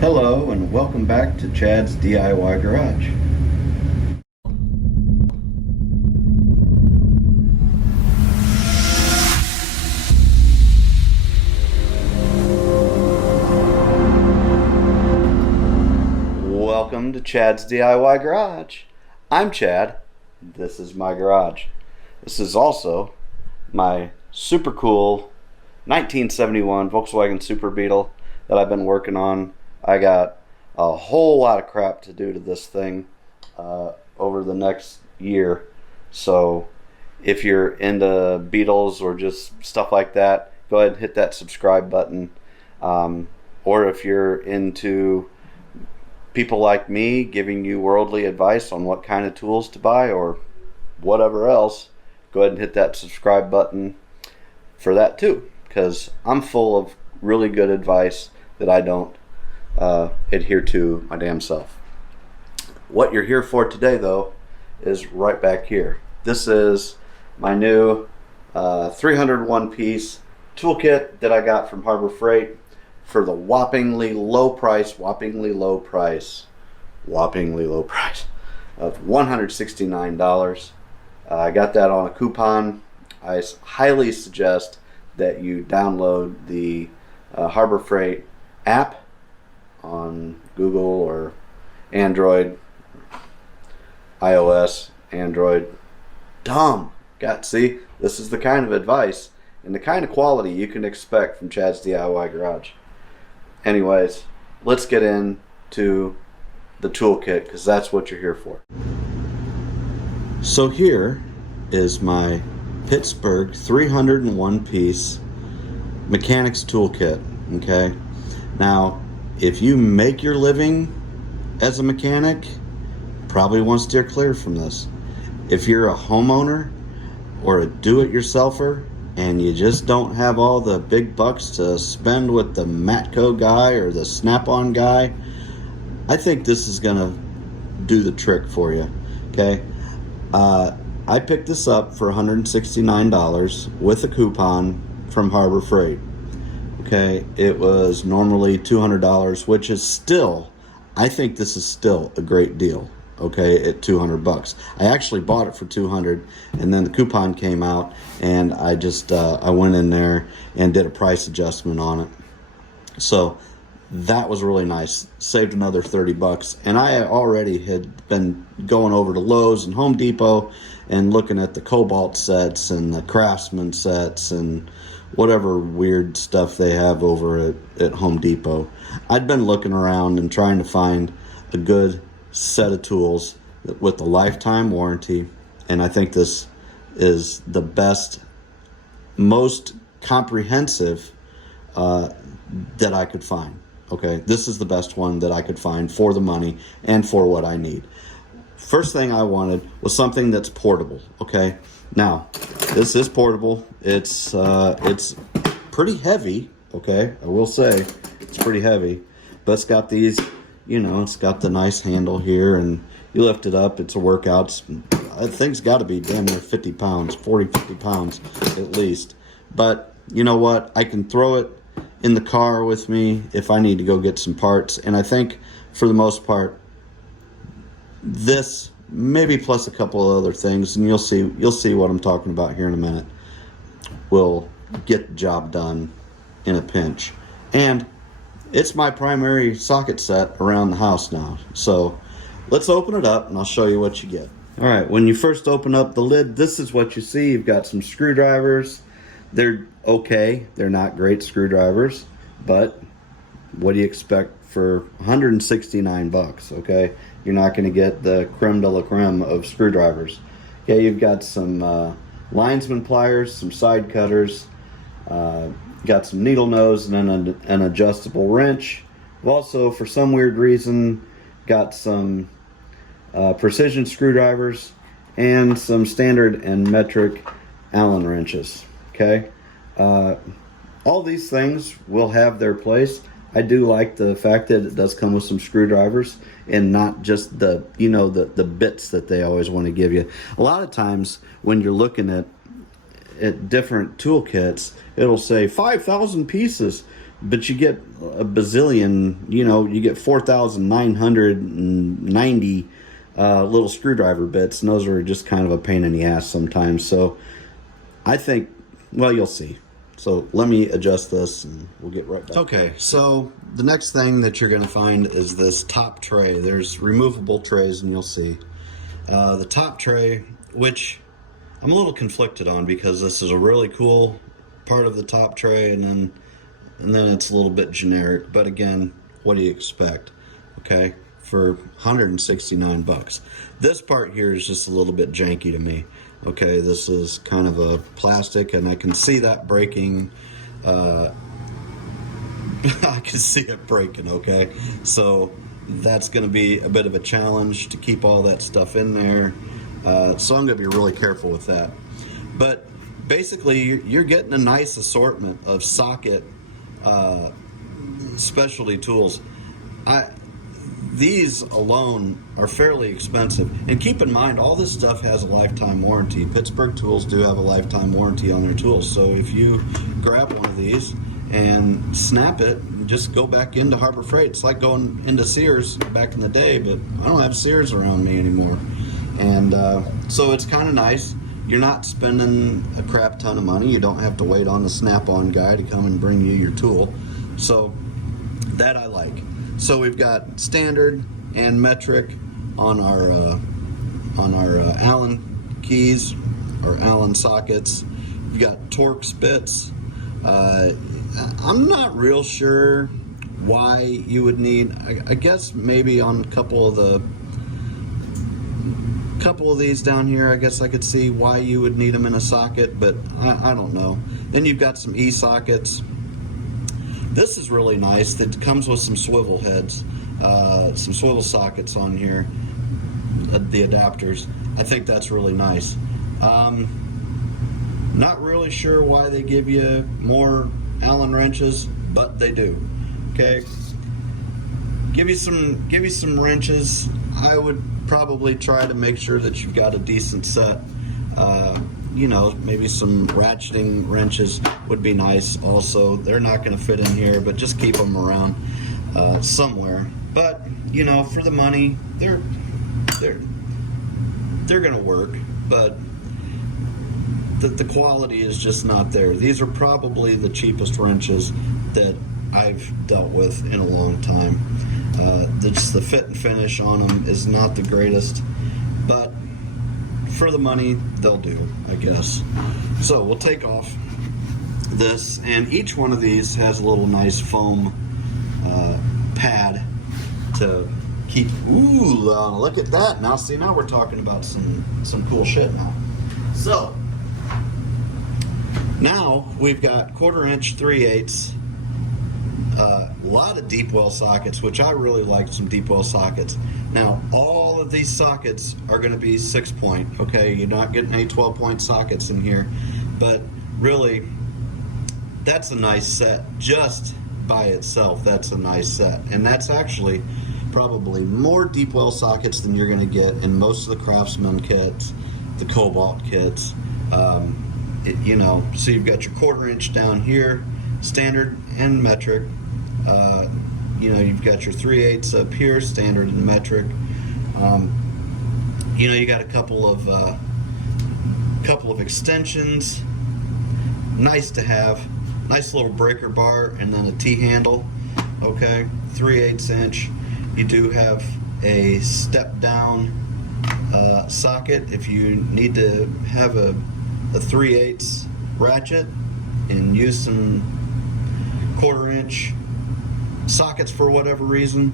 Hello and welcome back to Chad's DIY Garage. Welcome to Chad's DIY Garage. I'm Chad. This is my garage. This is also my super cool 1971 Volkswagen Super Beetle that I've been working on. I got a whole lot of crap to do to this thing over the next year. So if you're into Beetles or just stuff like that, go ahead and hit that subscribe button. Or if you're into people like me giving you worldly advice on what kind of tools to buy or whatever else, go ahead and hit that subscribe button for that too, because I'm full of really good advice that I don't adhere to my damn self. What you're here for today though is right back here. This is my new 301 piece toolkit that I got from Harbor Freight for the whoppingly low price of $169. I got that on a coupon. I highly suggest that you download the Harbor Freight app on Google or Android, iOS, Android. See, this is the kind of advice and the kind of quality you can expect from Chad's DIY Garage. Anyways, let's get into the toolkit because that's what you're here for. So here is my Pittsburgh 301 piece mechanics toolkit. Okay, now if you make your living as a mechanic, probably want to steer clear from this. If you're a homeowner or a do-it-yourselfer and you just don't have all the big bucks to spend with the Matco guy or the Snap-on guy, I think this is gonna do the trick for you. Okay, I picked this up for $169 with a coupon from Harbor Freight. Okay, it was normally $200, which is still, I think this is still a great deal. Okay, at $200. I actually bought it for $200, and then the coupon came out, and I just I went in there and did a price adjustment on it. So that was really nice. Saved another $30, and I already had been going over to Lowe's and Home Depot and looking at the Cobalt sets and the Craftsman sets and whatever weird stuff they have over at Home Depot. I'd been looking around and trying to find a good set of tools with a lifetime warranty, and I think this is the best, most comprehensive that I could find. Okay, this is the best one that I could find for the money and for what I need. First thing I wanted was something that's portable. Okay, now this is portable. It's pretty heavy. Okay, I will say it's pretty heavy, but it's got these, you know, it's got the nice handle here, and you lift it up. It's a workout. I think it's got to be damn near 50 pounds, 40, 50 pounds at least. But you know what? I can throw it in the car with me if I need to go get some parts. And I think for the most part, this, maybe plus a couple of other things, and you'll see what I'm talking about here in a minute, will get the job done in a pinch. And it's my primary socket set around the house now. So let's open it up and I'll show you what you get. All right, when you first open up the lid, this is what you see. You've got some screwdrivers. They're okay. They're not great screwdrivers, but what do you expect for $169, okay? You're not going to get the creme de la creme of screwdrivers. Okay, you've got some linesman pliers, some side cutters, got some needle nose, and then an adjustable wrench. We've also, for some weird reason, got some precision screwdrivers and some standard and metric Allen wrenches. Okay, all these things will have their place. I do like the fact that it does come with some screwdrivers and not just the, you know, the bits that they always want to give you. A lot of times when you're looking at different toolkits, it'll say 5,000 pieces. but you get a bazillion, you get 4,990 little screwdriver bits, and those are just kind of a pain in the ass sometimes. So I think, well, you'll see. So let me adjust this and we'll get right back. Okay, so the next thing that you're going to find is this top tray. There's removable trays, and you'll see. The top tray, which I'm a little conflicted on because this is a really cool part of the top tray, and then it's a little bit generic. But again, what do you expect? Okay, for 169 bucks. This part here is just a little bit janky to me. Okay, this is kind of a plastic, and I can see that breaking. I can see it breaking, okay? So that's going to be a bit of a challenge to keep all that stuff in there. So I'm going to be really careful with that. But basically, you're getting a nice assortment of socket specialty tools. These alone are fairly expensive. And keep in mind, all this stuff has a lifetime warranty. Pittsburgh Tools do have a lifetime warranty on their tools. So if you grab one of these and snap it, just go back into Harbor Freight. It's like going into Sears back in the day, but I don't have Sears around me anymore. And so it's kind of nice. You're not spending a crap ton of money. You don't have to wait on the Snap-on guy to come and bring you your tool. So that I like. So we've got standard and metric on our Allen keys or Allen sockets. We've got torque spits. I'm not real sure why you would need. I guess maybe on a couple of these down here, I guess I could see why you would need them in a socket, but I don't know. Then you've got some E-sockets. This is really nice. It comes with some swivel heads, some swivel sockets on here, the adapters. I think that's really nice. Not really sure why they give you more Allen wrenches, but they do. Okay, give you some wrenches. I would probably try to make sure that you've got a decent set. Maybe some ratcheting wrenches would be nice also. They're not going to fit in here, but just keep them around somewhere. But, for the money, they're going to work, but the quality is just not there. These are probably the cheapest wrenches that I've dealt with in a long time. Just the fit and finish on them is not the greatest, but for the money, they'll do, I guess. So we'll take off this, and each one of these has a little nice foam pad to keep. Ooh, look at that! Now we're talking about some cool shit now. So now we've got 1/4 inch 3/8. A lot of deep well sockets, which I really like some deep well sockets. Now, all of these sockets are going to be 6-point, okay? You're not getting any 12-point sockets in here, but really, that's a nice set. Just by itself, that's a nice set. And that's actually probably more deep well sockets than you're going to get in most of the Craftsman kits, the Cobalt kits. So you've got your 1/4 inch down here, standard and metric. You've got your 3/8 up here, standard and metric. You got a couple of extensions. Nice to have. Nice little breaker bar, and then a T-handle. Okay, 3/8 inch. You do have a step down socket if you need to have a 3/8 ratchet and use some 1/4 inch sockets for whatever reason.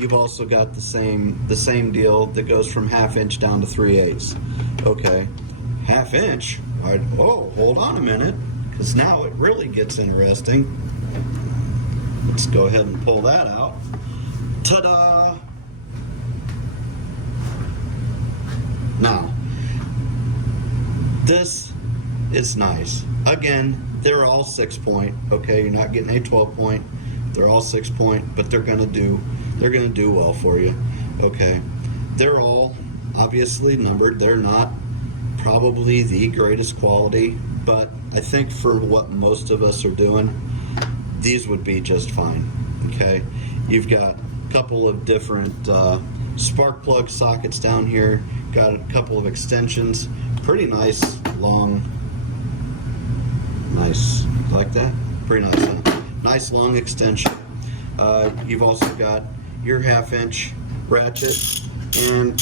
You've also got the same deal that goes from 1/2 inch down to 3/8. Okay, 1/2 inch. Hold on a minute, because now it really gets interesting. Let's go ahead and pull that out. Ta-da! Now, this is nice. Again, they're all 6-point. Okay, you're not getting a 12-point. They're all 6-point, but they're gonna do well for you. Okay, they're all obviously numbered. They're not probably the greatest quality, but I think for what most of us are doing, these would be just fine. Okay, you've got a couple of different spark plug sockets down here, got a couple of extensions, pretty nice long, nice, like that, pretty nice, huh? Nice long extension. You've also got your 1/2-inch ratchet, and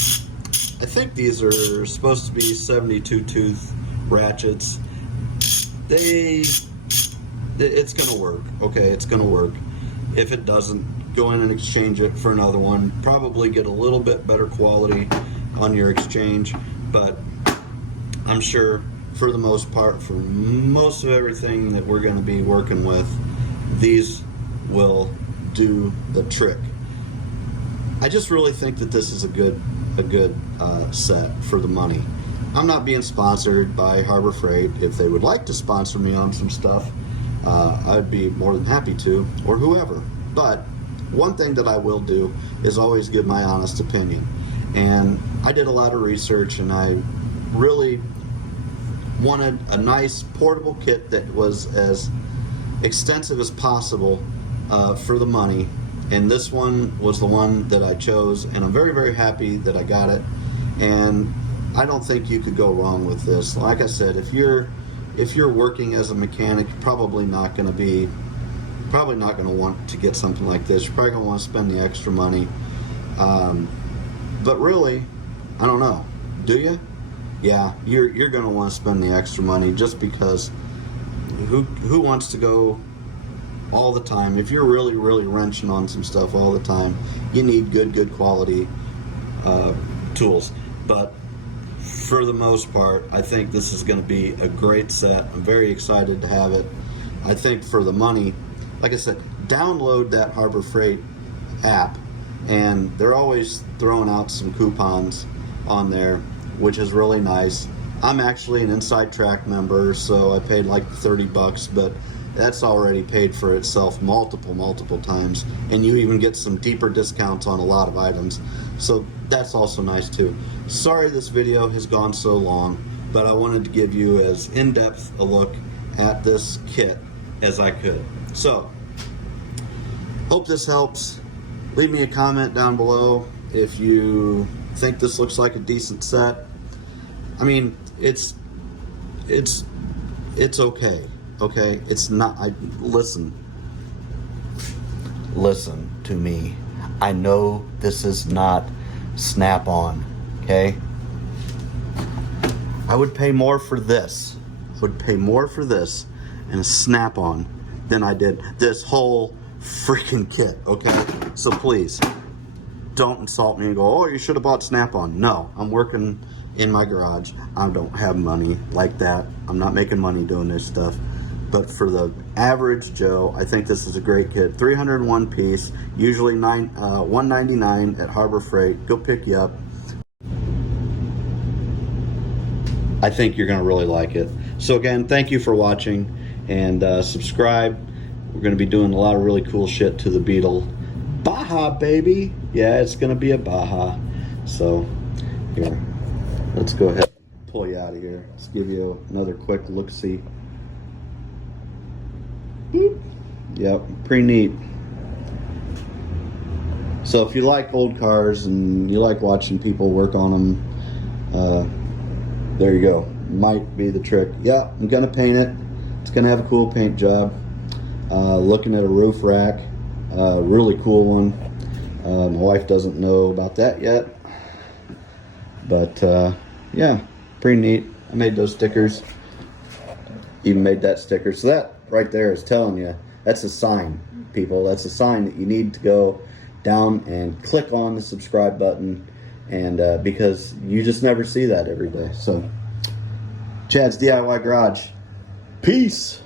I think these are supposed to be 72 tooth ratchets. It's gonna work, okay, it's gonna work. If it doesn't, go in and exchange it for another one. Probably get a little bit better quality on your exchange, but I'm sure for the most part, for most of everything that we're gonna be working with, these will do the trick. I just really think that this is a good set for the money. I'm not being sponsored by Harbor Freight. If they would like to sponsor me on some stuff, I'd be more than happy to, or whoever. But one thing that I will do is always give my honest opinion. And I did a lot of research, and I really wanted a nice portable kit that was as extensive as possible for the money. And this one was the one that I chose, and I'm very, very happy that I got it. And I don't think you could go wrong with this. Like I said, if you're working as a mechanic, you're probably not going to want to get something like this. You're probably going to want to spend the extra money. But really, I don't know. Do you? Yeah, you're going to want to spend the extra money, just because who wants to go all the time? If you're really, really wrenching on some stuff all the time, you need good quality tools. But for the most part, I think this is going to be a great set. I'm very excited to have it. I think for the money, like I said, download that Harbor Freight app, and they're always throwing out some coupons on there, which is really nice. I'm actually an Inside Track member, so I paid like $30, but that's already paid for itself multiple times, and you even get some deeper discounts on a lot of items, so that's also nice too. Sorry this video has gone so long, but I wanted to give you as in-depth a look at this kit as I could. So, hope this helps. Leave me a comment down below if you think this looks like a decent set. I mean, it's okay. Okay, it's not. Listen to me. I know this is not Snap-on. Okay, I would pay more for this. I would pay more for this and a Snap-on than I did this whole freaking kit. Okay, so please don't insult me and go, "Oh, you should have bought Snap-on." No, I'm working in my garage. I don't have money like that. I'm not making money doing this stuff. But for the average Joe, I think this is a great kit. 301 piece, usually $199 at Harbor Freight. Go pick you up. I think you're going to really like it. So again, thank you for watching, and subscribe. We're going to be doing a lot of really cool shit to the Beetle. Baja, baby. Yeah, it's going to be a Baja. So here, let's go ahead and pull you out of here. Let's give you another quick look-see. Yep, pretty neat. So if you like old cars and you like watching people work on them, there you go. Might be the trick. Yeah, I'm gonna paint it. It's gonna have a cool paint job. Looking at a roof rack, really cool one. My wife doesn't know about that yet, but yeah, pretty neat. I made those stickers. Even made that sticker. So that right there is telling you, that's a sign, people. That's a sign that you need to go down and click on the subscribe button, and because you just never see that every day. So, Chad's DIY Garage. Peace.